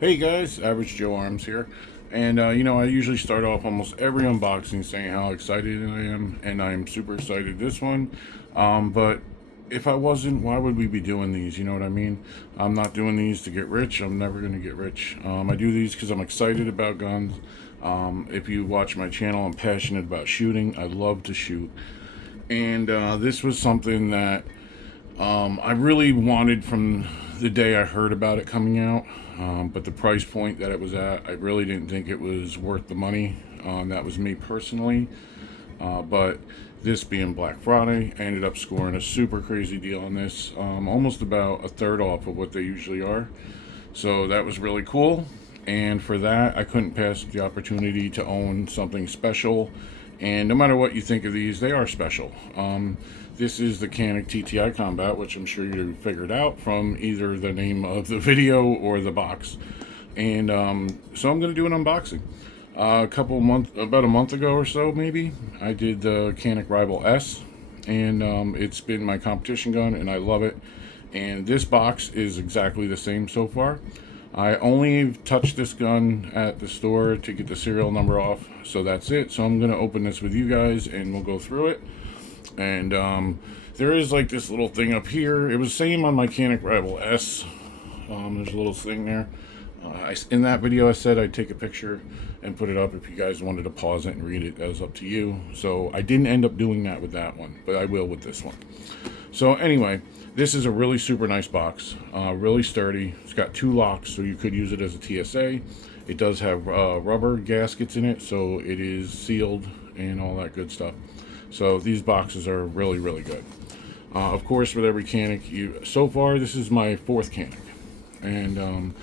Hey guys, Average Joe Arms here. And I usually start off almost every unboxing saying how excited I am, and I am super excited this one. But if I wasn't, why would we be doing these? You know what I mean? I'm not doing these to get rich. I'm never going to get rich. I do these because I'm excited about guns. If you watch my channel, I'm passionate about shooting. I love to shoot. And this was something that I really wanted from the day I heard about it coming out, but the price point that it was at, I really didn't think it was worth the money. That was me personally. But this being Black Friday, I ended up scoring a super crazy deal on this, almost about a third off of what they usually are. So that was really cool. And for that, I couldn't pass the opportunity to own something special. And no matter what you think of these, they are special. This is the Canik TTI Combat, which I'm sure you figured out from either the name of the video or the box. And so I'm going to do an unboxing. About a month ago or so, maybe, I did the Canik Rival S, and it's been my competition gun, and I love it. And this box is exactly the same so far. I only touched this gun at the store to get the serial number off, so that's it. So I'm going to open this with you guys, and we'll go through it. And there is like this little thing up here. It was same on my Canik Rival S. There's a little thing there. In that video I said I'd take a picture and put it up. If you guys wanted to pause it and read it, that was up to you. So I didn't end up doing that with that one, but I will with this one. So anyway, this is a really super nice box, really sturdy. It's got 2 locks, so you could use it as a TSA. It does have rubber gaskets in it, so it is sealed and all that good stuff. So these boxes are really, really good. Of course, with every Canik, so far this is my 4th Canik, and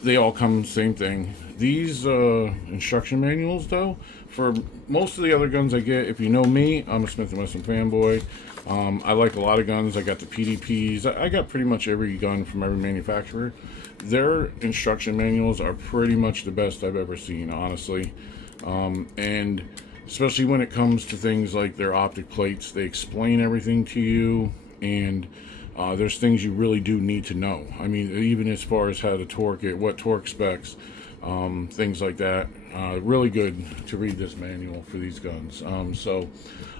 they all come same thing. These instruction manuals, though, for most of the other guns I get, if you know me, I'm a Smith & Wesson fanboy. I like a lot of guns. I got the PDPs. I got pretty much every gun from every manufacturer. Their instruction manuals are pretty much the best I've ever seen, honestly. And especially when it comes to things like their optic plates, they explain everything to you, and there's things you really do need to know. I mean, even as far as how to torque it, what torque specs, things like that. Really good to read this manual for these guns. So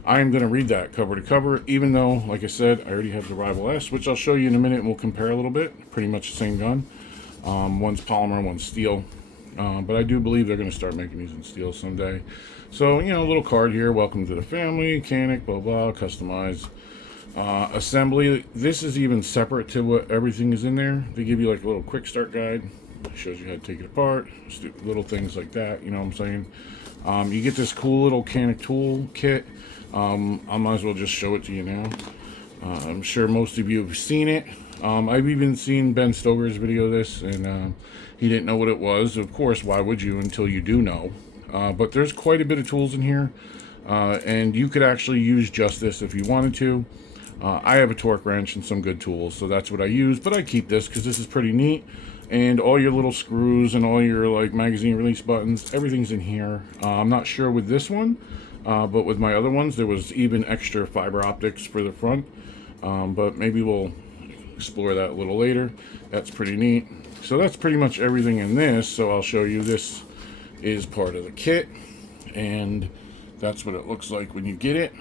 I'm going to read that cover to cover, even though, like I said, I already have the Rival S, which I'll show you in a minute, and we'll compare a little bit. Pretty much the same gun. One's polymer, one's steel. But I do believe they're going to start making these in steel someday. So, a little card here. Welcome to the family. Canik, blah, blah, customize. Assembly. This is even separate to what everything is in there. They give you like a little quick start guide. Shows you how to take it apart. Little things like that. You know what I'm saying? You get this cool little Canik tool kit. I might as well just show it to you now. I'm sure most of you have seen it. I've even seen Ben Stoker's video of this, and he didn't know what it was. Of course, why would you until you do know? But there's quite a bit of tools in here, and you could actually use just this if you wanted to. I have a torque wrench and some good tools, so that's what I use, but I keep this because this is pretty neat. And all your little screws and all your like magazine release buttons, everything's in here. I'm not sure with this one, but with my other ones, there was even extra fiber optics for the front. But maybe we'll explore that a little later. That's pretty neat. So that's pretty much everything in this. So I'll show you. This is part of the kit, and that's what it looks like when you get it.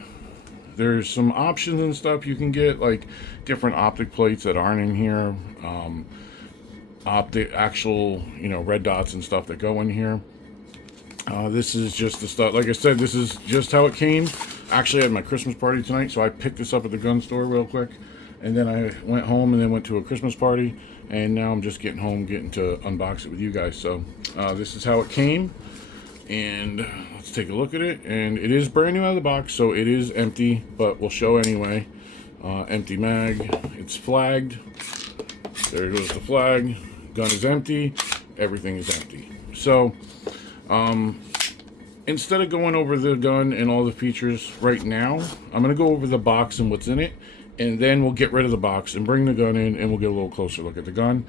There's some options and stuff you can get, like different optic plates that aren't in here, actual red dots and stuff that go in here. This is just the stuff. Like I said, this is just how it came. Actually, I had my Christmas party tonight, so I picked this up at the gun store real quick, and then I went home and then went to a Christmas party, and now I'm just getting home, getting to unbox it with you guys. So this is how it came, and let's take a look at it. And it is brand new out of the box, so it is empty, but we'll show anyway. Empty mag. It's flagged. There goes the flag. Gun is empty. Everything is empty. So instead of going over the gun and all the features right now, I'm going to go over the box and what's in it, and then we'll get rid of the box and bring the gun in, and we'll get a little closer look at the gun.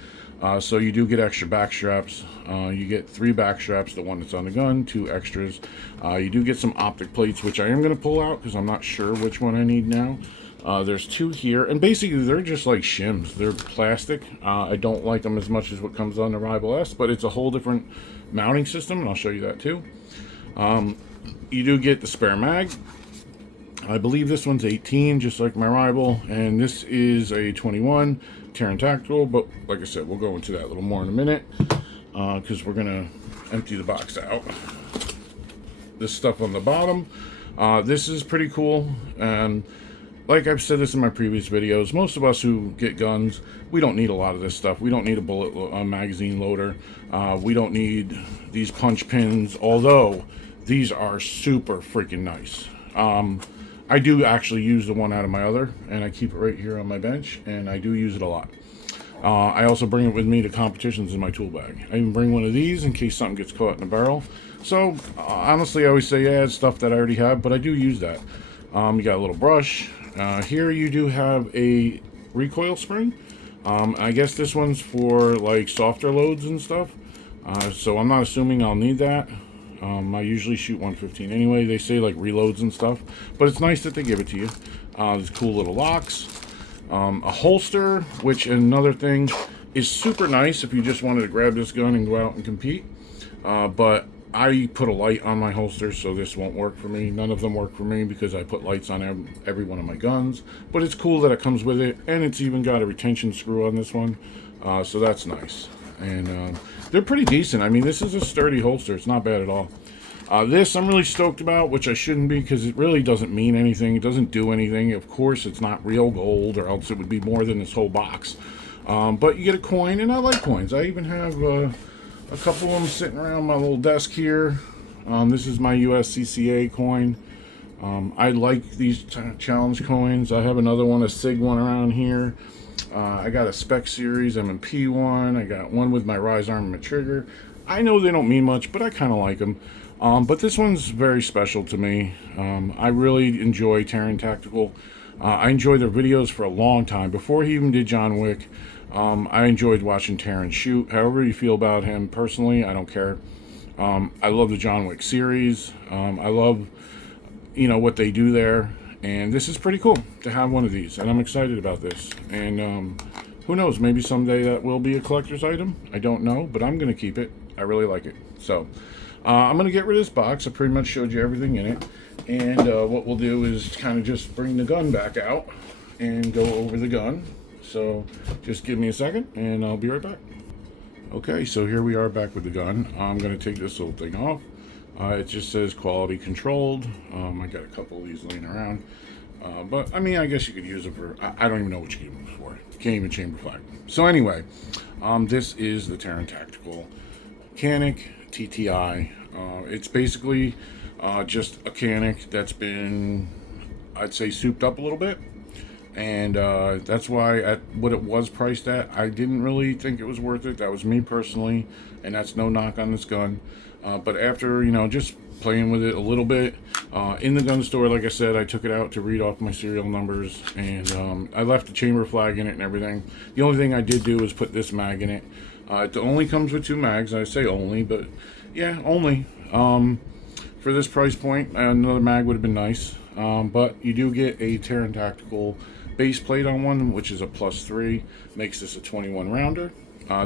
So you do get extra back straps. You get 3 back straps, the one that's on the gun, 2 extras. You do get some optic plates, which I am going to pull out because I'm not sure which one I need now. There's 2 here, and basically they're just like shims. They're plastic. I don't like them as much as what comes on the Rival S, but it's a whole different mounting system, and I'll show you that too. You do get the spare mag. I believe this one's 18, just like my Rival, and this is a 21 Terran Tactical, but like I said, we'll go into that a little more in a minute, because we're going to empty the box out. This stuff on the bottom, this is pretty cool, and like I've said this in my previous videos, most of us who get guns, we don't need a lot of this stuff. We don't need a bullet magazine loader. We don't need these punch pins, although these are super freaking nice. I do actually use the one out of my other, and I keep it right here on my bench, and I do use it a lot. I also bring it with me to competitions in my tool bag. I even bring one of these in case something gets caught in a barrel. So, honestly, I always say, yeah, it's stuff that I already have, but I do use that. You got a little brush. Here you do have a recoil spring. I guess this one's for like softer loads and stuff. So I'm not assuming I'll need that. I usually shoot 115 anyway. They say like reloads and stuff, but it's nice that they give it to you. These cool little locks. A holster, which another thing is super nice if you just wanted to grab this gun and go out and compete. But I put a light on my holster, so this won't work for me. None of them work for me because I put lights on every one of my guns. But it's cool that it comes with it, and it's even got a retention screw on this one. So that's nice. And they're pretty decent. I mean, this is a sturdy holster. It's not bad at all. This I'm really stoked about, which I shouldn't be because it really doesn't mean anything. It doesn't do anything. Of course, it's not real gold, or else it would be more than this whole box. But you get a coin, and I like coins. I even have a couple of them sitting around my little desk here. This is my USCCA coin. I like these challenge coins. I have another one, a SIG one around here. I got a Spec Series M&P one. I got one with my Rise Armament trigger. I know they don't mean much, but I kind of like them. But this one's very special to me. I really enjoy Terran Tactical. I enjoyed their videos for a long time. Before he even did John Wick, I enjoyed watching Terran shoot. However you feel about him personally, I don't care. I love the John Wick series. I love, what they do there. And this is pretty cool to have one of these. And I'm excited about this. And who knows, maybe someday that will be a collector's item. I don't know, but I'm going to keep it. I really like it. So I'm going to get rid of this box. I pretty much showed you everything in it. And what we'll do is kind of just bring the gun back out and go over the gun. So just give me a second and I'll be right back. Okay, so here we are back with the gun. I'm going to take this little thing off. It just says quality controlled. I got a couple of these laying around. But I mean, I guess you could use it for, I don't even know what you can use it for. You can't even chamber flag. So anyway, this is the Terran Tactical Canik TTI. It's basically just a Canik that's been, I'd say, souped up a little bit. And that's why at what it was priced at, I didn't really think it was worth it. That was me personally, and that's no knock on this gun. But after, just playing with it a little bit, in the gun store, like I said, I took it out to read off my serial numbers, and I left the chamber flag in it and everything. The only thing I did do was put this mag in it. It only comes with 2 mags. I say only, but yeah, only. For this price point, another mag would have been nice. But you do get a Terran Tactical base plate on one, which is a +3. Makes this a 21 rounder.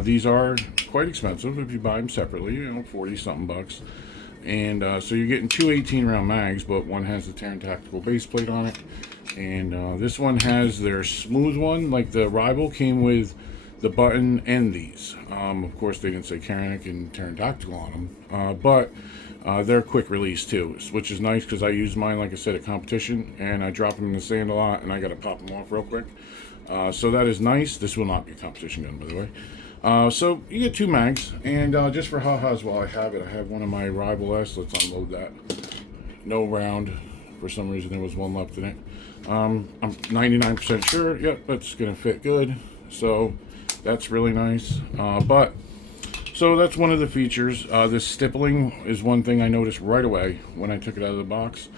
These are quite expensive if you buy them separately, 40 something bucks. And so you're getting 2 18 round mags, but one has the Terran Tactical base plate on it. And this one has their smooth one, like the Rival came with the button and these. Of course, they didn't say Canik and Terran Tactical on them, but they're quick release too, which is nice because I use mine, like I said, at competition, and I drop them in the sand a lot, and I got to pop them off real quick. So that is nice. This will not be a competition gun, by the way. So you get 2 mags, and just for ha-has while I have it, I have one of my Rival S. Let's unload that. No round. For some reason, there was one left in it. I'm 99% sure. Yep, that's going to fit good. So that's really nice. So that's one of the features. This stippling is one thing I noticed right away when I took it out of the box.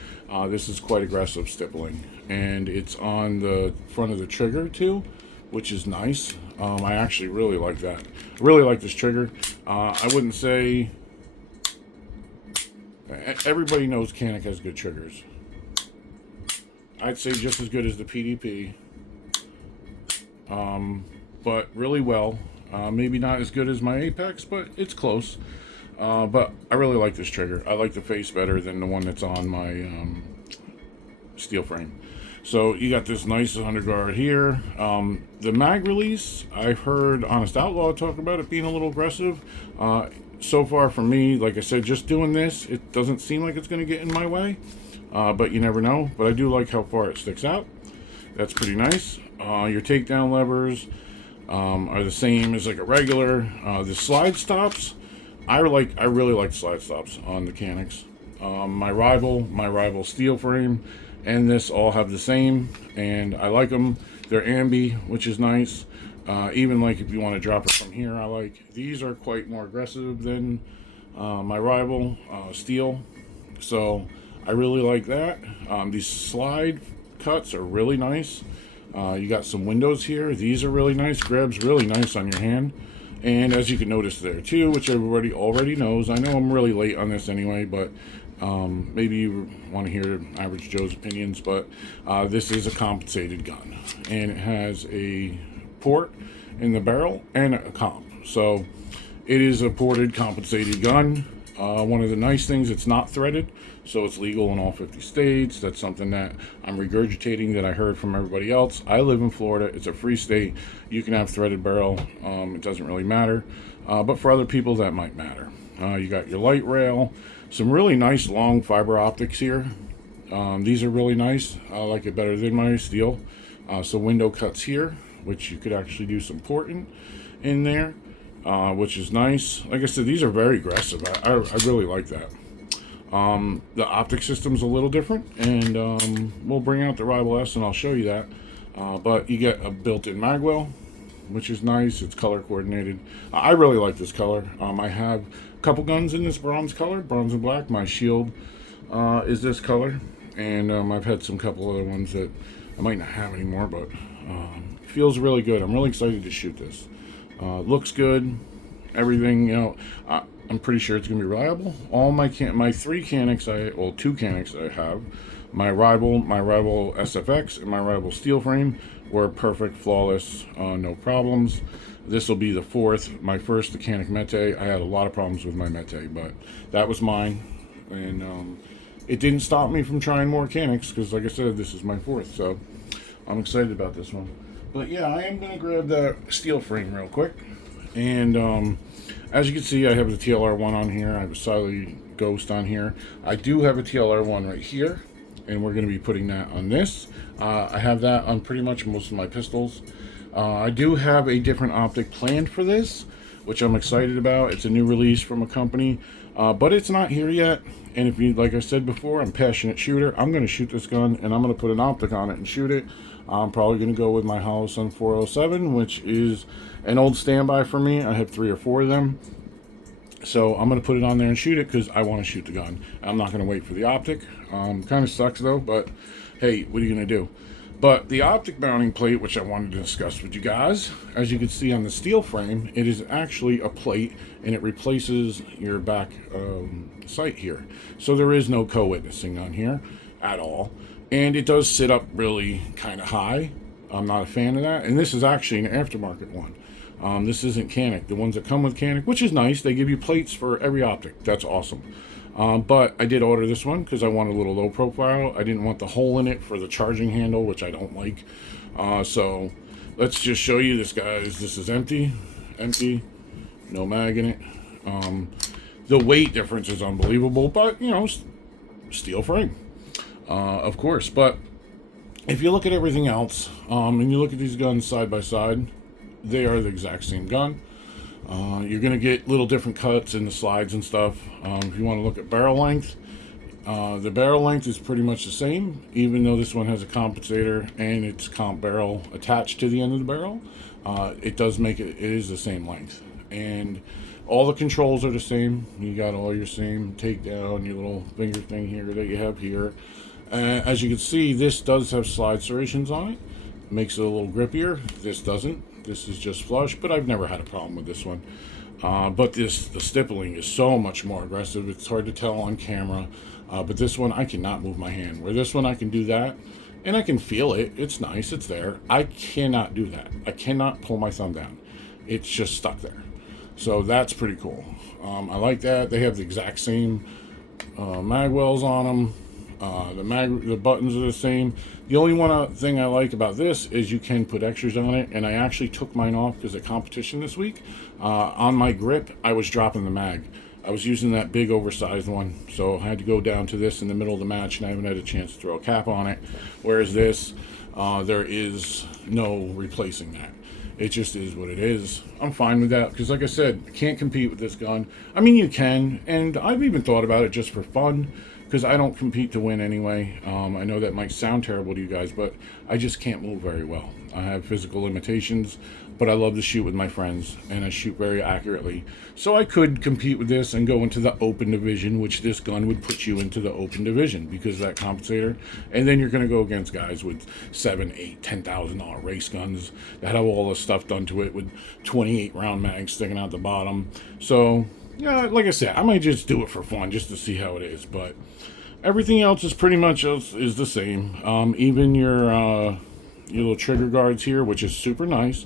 This is quite aggressive stippling, and it's on the front of the trigger too, which is nice. I actually really like that. I really like this trigger. I wouldn't say everybody knows Canik has good triggers. I'd say just as good as the PDP, but really well. Maybe not as good as my Apex, but it's close. But I really like this trigger. I like the face better than the one that's on my steel frame. So you got this nice 100 guard here. The mag release, I've heard Honest Outlaw talk about it being a little aggressive. So far for me, like I said, just doing this, it doesn't seem like it's going to get in my way. But you never know. But I do like how far it sticks out. That's pretty nice. Your takedown levers are the same as like a regular. The slide stops, I really like slide stops on the Caniks. My rival steel frame, and this all have the same, and I like them. They're ambi, which is nice. Even like if you want to drop it from here, I like these are quite more aggressive than my rival steel, so I really like that. These slide cuts are really nice. You got some windows here. These are really nice. Grabs really nice on your hand. And as you can notice there too, which everybody already knows, I know I'm really late on this anyway, but maybe you want to hear Average Joe's opinions, but this is a compensated gun. And it has a port in the barrel and a comp. So it is a ported compensated gun. One of the nice things, it's not threaded, so it's legal in all 50 states. That's something that I'm regurgitating that I heard from everybody else. I live in Florida. It's a free state. You can have threaded barrel. It doesn't really matter. But for other people, that might matter. You got your light rail. Some really nice long fiber optics here. These are really nice. I like it better than my steel. So window cuts here, which you could actually do some porting in there. Which is nice. Like I said, these are very aggressive. I really like that. The optic system's a little different, and we'll bring out the Rival S and I'll show you that. But you get a built-in magwell, which is nice. It's color coordinated. I really like this color. I have a couple guns in this bronze color, bronze and black. My shield is this color, and I've had some couple other ones that I might not have anymore, but feels really good. I'm really excited to shoot this. Looks good, everything, you know. I'm pretty sure it's gonna be reliable. All my three Caniks, two Caniks I have, my rival SFX and my rival steel frame were perfect, flawless, no problems. This will be the fourth. My first, the Canik Mete, I had a lot of problems with my Mete, but that was mine, and it didn't stop me from trying more Caniks, because like I said, this is my fourth, so I'm excited about this one. But yeah, I am going to grab the steel frame real quick. And as you can see, I have the TLR1 on here. I have a Silent Ghost on here. I do have a TLR1 right here, and we're going to be putting that on this. I have that on pretty much most of my pistols. I do have a different optic planned for this, which I'm excited about. It's a new release from a company, but it's not here yet. And if you, like I said before, I'm a passionate shooter. I'm going to shoot this gun, and I'm going to put an optic on it and shoot it. I'm probably going to go with my Holosun 407, which is an old standby for me. I have 3 or 4 of them. So I'm going to put it on there and shoot it because I want to shoot the gun. I'm not going to wait for the optic. Kind of sucks though, but hey, what are you going to do? But the optic mounting plate, which I wanted to discuss with you guys, as you can see on the steel frame, it is actually a plate, and it replaces your back sight here. So there is no co-witnessing on here at all. And it does sit up really kind of high. I'm not a fan of that. And this is actually an aftermarket one. This isn't Canik. The ones that come with Canik, which is nice, they give you plates for every optic. That's awesome. But I did order this one because I want a little low profile. I didn't want the hole in it for the charging handle, which I don't like. So let's just show you this, guys. This is empty, no mag in it. The weight difference is unbelievable, but you know, steel frame, of course. But if you look at everything else, and you look at these guns side by side, they are the exact same gun. You're going to get little different cuts in the slides and stuff. If you want to look at barrel length, the barrel length is pretty much the same, even though this one has a compensator and it's comp barrel attached to the end of the barrel. It does make it is the same length. And all the controls are the same. You got all your same takedown, your little finger thing here that you have here. As you can see, this does have slide serrations on it. Makes it a little grippier. This doesn't. This is just flush, but I've never had a problem with this one. But the stippling is so much more aggressive. It's hard to tell on camera. But this one, I cannot move my hand. Where this one, I can do that, and I can feel it. It's nice. It's there. I cannot do that. I cannot pull my thumb down. It's just stuck there. So that's pretty cool. I like that. They have the exact same mag wells on them. The buttons are the same. The only one thing I like about this is you can put extras on it, and I actually took mine off because of competition this week. On my grip, I was dropping the mag. I was using that big oversized one, so I had to go down to this in the middle of the match, and I haven't had a chance to throw a cap on it. Whereas this, there is no replacing that. It just is what it is. I'm fine with that because, like I said, I can't compete with this gun. I mean, you can, and I've even thought about it just for fun because I don't compete to win anyway. I know that might sound terrible to you guys, but I just can't move very well. I have physical limitations, but I love to shoot with my friends, and I shoot very accurately. So I could compete with this and go into the open division, which this gun would put you into the open division because of that compensator. And then you're going to go against guys with $7,000, $8,000, $10,000 race guns that have all the stuff done to it with 28 round mags sticking out the bottom. So, yeah, like I said, I might just do it for fun just to see how it is. But everything else is pretty much is the same. Even your little trigger guards here, which is super nice.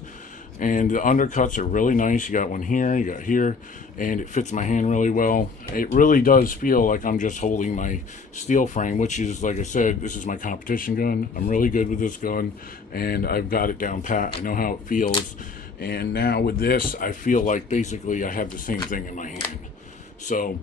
And the undercuts are really nice. You got one here, you got here, and it fits my hand really well. It really does feel like I'm just holding my steel frame, which is, like I said, this is my competition gun. I'm really good with this gun, and I've got it down pat. I know how it feels. And now with this, I feel like basically I have the same thing in my hand. So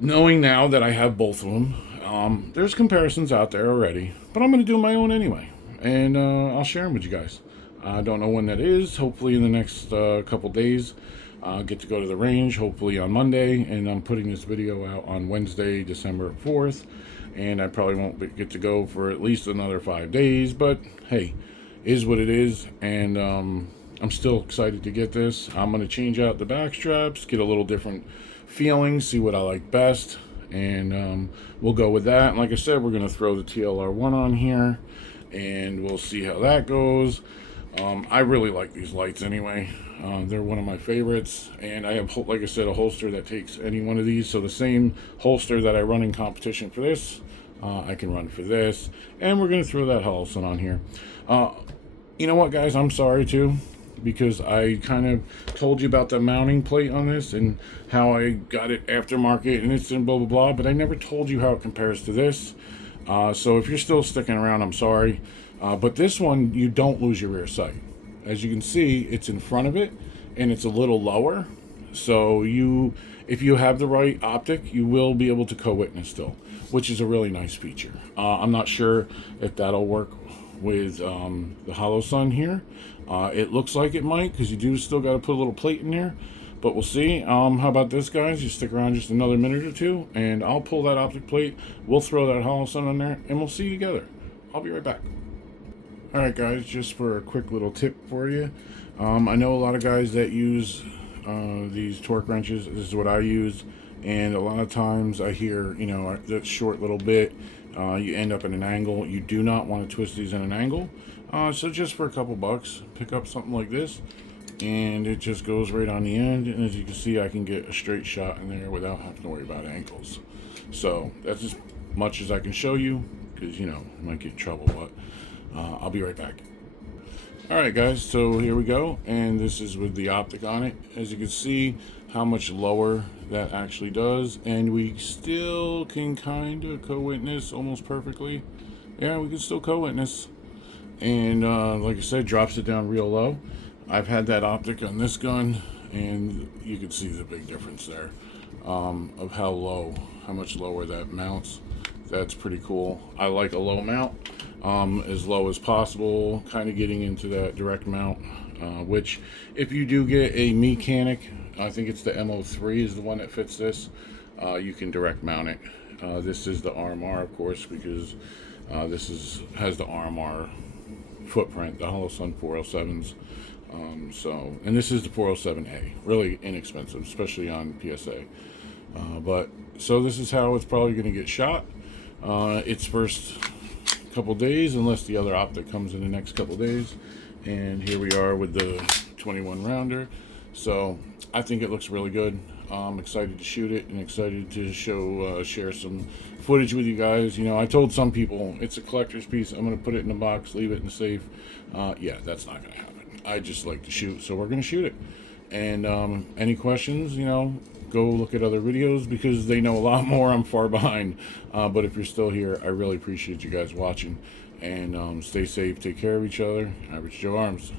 knowing now that I have both of them, there's comparisons out there already, but I'm going to do my own anyway, and I'll share them with you guys. I don't know when that is. Hopefully in the next couple days. I'll get to go to the range, hopefully on Monday, and I'm putting this video out on Wednesday, December 4th, and I probably won't get to go for at least another 5 days, but hey, is what it is, and I'm still excited to get this. I'm going to change out the back straps, get a little different feeling, see what I like best, and we'll go with that. And like I said, we're going to throw the TLR1 on here, and we'll see how that goes. I really like these lights anyway. They're one of my favorites, and I have, like I said, a holster that takes any one of these. So the same holster that I run in competition for this, I can run for this, and we're going to throw that Holosun on here. You know what, guys? I'm sorry too, because I kind of told you about the mounting plate on this and how I got it aftermarket and it's in blah blah blah, but I never told you how it compares to this. So if you're still sticking around, I'm sorry. But this one, you don't lose your rear sight. As you can see, it's in front of it, and it's a little lower. So if you have the right optic, you will be able to co-witness still, which is a really nice feature. I'm not sure if that'll work with the Holosun here. It looks like it might, because you do still got to put a little plate in there. But we'll see. How about this, guys? You stick around just another minute or two, and I'll pull that optic plate. We'll throw that Holosun on there, and we'll see you together. I'll be right back. Alright guys, just for a quick little tip for you. I know a lot of guys that use these torque wrenches. This is what I use, and a lot of times I hear, you know, that short little bit, you end up in an angle. You do not want to twist these in an angle. So just for a couple bucks, pick up something like this, and it just goes right on the end, and as you can see, I can get a straight shot in there without having to worry about angles. So that's as much as I can show you, because, you know, I might get in trouble, but I'll be right back. Alright guys, so here we go, and this is with the optic on it. As you can see how much lower that actually does, and we still can kind of co-witness almost perfectly. Yeah, we can still co-witness, and like I said, drops it down real low. I've had that optic on this gun, and you can see the big difference there of how much lower that mounts. That's pretty cool. I like a low mount, as low as possible, kind of getting into that direct mount, which if you do get a mechanic, I think it's the MO3 is the one that fits this, you can direct mount it. This is the RMR, of course, because this has the RMR footprint, the Holosun 407s. And this is the 407A, really inexpensive, especially on PSA. So this is how it's probably going to get shot. Its first couple days, unless the other optic comes in the next couple days. And here we are with the 21 rounder. So I think it looks really good. I'm excited to shoot it and excited to share some footage with you guys. You know, I told some people it's a collector's piece. I'm going to put it in a box, leave it in the safe. Yeah, that's not going to happen. I just like to shoot, so we're going to shoot it. And any questions, you know, go look at other videos because they know a lot more. I'm far behind. But if you're still here, I really appreciate you guys watching. And stay safe, take care of each other. Average Joe Arms.